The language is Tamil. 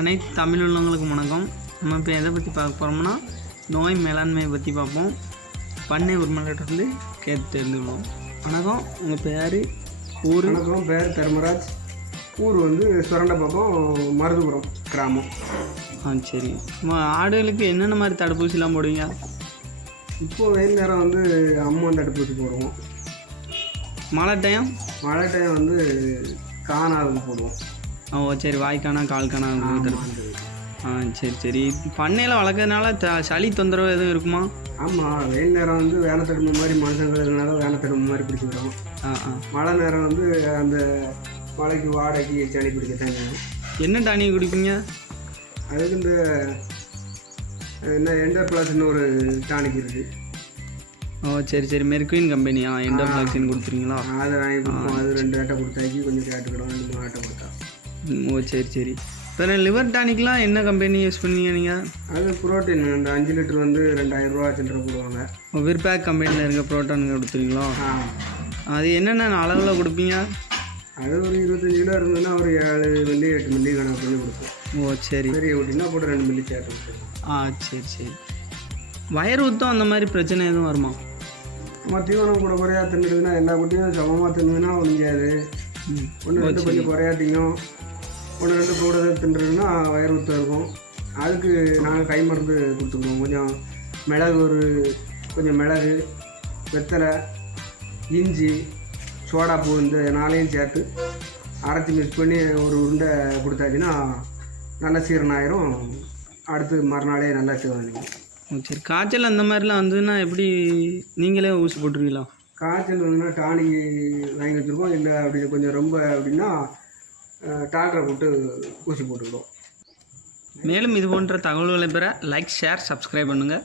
அனைத்து தமிழ் உள்ளவங்களுக்கும் வணக்கம். நம்ம இப்போ எதை பற்றி பார்க்க போகிறோம்னா நோய் மேலாண்மையை பற்றி பார்ப்போம். பண்ணை உரிமையாளர்கிட்ட கேட்டு தெரிஞ்சுக்கணும். வணக்கம், உங்கள் பேர், ஊர்? வணக்கம், பேர் தர்மராஜ். ஊர் வந்து சுரண்ட பக்கம், மருதுபுரம் கிராமம். சரி. ஆடுகளுக்கு என்னென்ன மாதிரி தடுப்பூசிலாம் போடுவீங்க? இப்போது வெயில் நேரம் வந்து அம்மா தடுப்பூசி போடுவோம். மழை டைம் வந்து காணாது போடுவோம். சரி. வாய்க்கானா கால்கானா? சரி. பண்ணையில் வளர்க்கறதுனால சளி தொந்தரவு எதுவும் இருக்குமா? ஆமாம், வெயில் நேரம் வந்து வேலை தடுப்பு மாதிரி மனுஷங்களுக்குனால வேலை தடுப்பு மாதிரி பிடிச்சிக்கிறோம். மழை நேரம் வந்து அந்த மழைக்கு வாடகைக்கு சளி பிடிக்கத்தாங்க. என்ன டானிக் குடிப்பீங்க? அதுக்கு இந்த எண்டோப்ளாஸ்ன்னு ஒரு டானிக் இருக்குது. சரி. மெர்குயின் கம்பெனியா? எண்டோப்ளாக்சின் கொடுத்துருங்களா? அதை வாங்கி கொடுப்போம். அது 2 ஆட்டை கொடுத்தாக்கி கொஞ்சம் கேட்டுக்கிடும். 2-3 ஆட்டை கொடுத்தா. சரி. இப்போ லிவர் டானிக்லாம் என்ன கம்பெனி யூஸ் பண்ணீங்க நீங்கள்? அது புரோட்டீன். அந்த 5 லிட்டர் வந்து 2000 ரூபா சில்லற போடுவாங்க. விர்பேக் கம்பெனியில் இருக்க புரோட்டான் கொடுத்துருங்களா? அது என்னென்ன அளவில் கொடுப்பீங்க? அது ஒரு 25 கிலோ இருந்ததுன்னா ஒரு 7 மில்லி 8 மில்லி கணக்கு பண்ணி கொடுப்போம். சரி. பெரிய ஊட்டினா போட்டு 2 மில்லி சேர்த்து கொடுப்போம். சரி. வயிறு ஊத்தம் அந்த மாதிரி பிரச்சனை எதுவும் வருமா? நம்ம தீவனம் கூட குறையா தின்னுடுதுன்னா, எல்லா குட்டியும் சமமாக தின்னுதுன்னா ஒழிஞ்சாது. ஒன்று 2 கொஞ்சம் குறையா திங்கும், 1-2 கூட தின்னுறதுன்னா வயிறு ஊற்றம் இருக்கும். அதுக்கு நாங்கள் கை மருந்து கொடுத்துக்குவோம். கொஞ்சம் மிளகு, வெத்தலை, இஞ்சி, சோடாப்பூ, இந்த 4ஐயும் சேர்த்து அரைச்சி மிக்ஸ் பண்ணி ஒரு உருண்டை கொடுத்தாச்சுன்னா நல்ல சீரனாயிரும். அடுத்து மறுநாளே நல்லா தீவனம். சரி. காய்ச்சல் அந்த மாதிரிலாம் வந்ததுன்னா எப்படி நீங்களே ஊசி போட்டுருவீங்களா? காய்ச்சல் வந்துன்னா டானிக் வாங்கி வச்சுருக்கோம். இல்லை அப்படி கொஞ்சம் ரொம்ப அப்படின்னா டாக்டரை போட்டு ஊசி போட்டுக்கிறோம். மேலும் இது போன்ற தகவல்களை பெற லைக், ஷேர், சப்ஸ்கிரைப் பண்ணுங்கள்.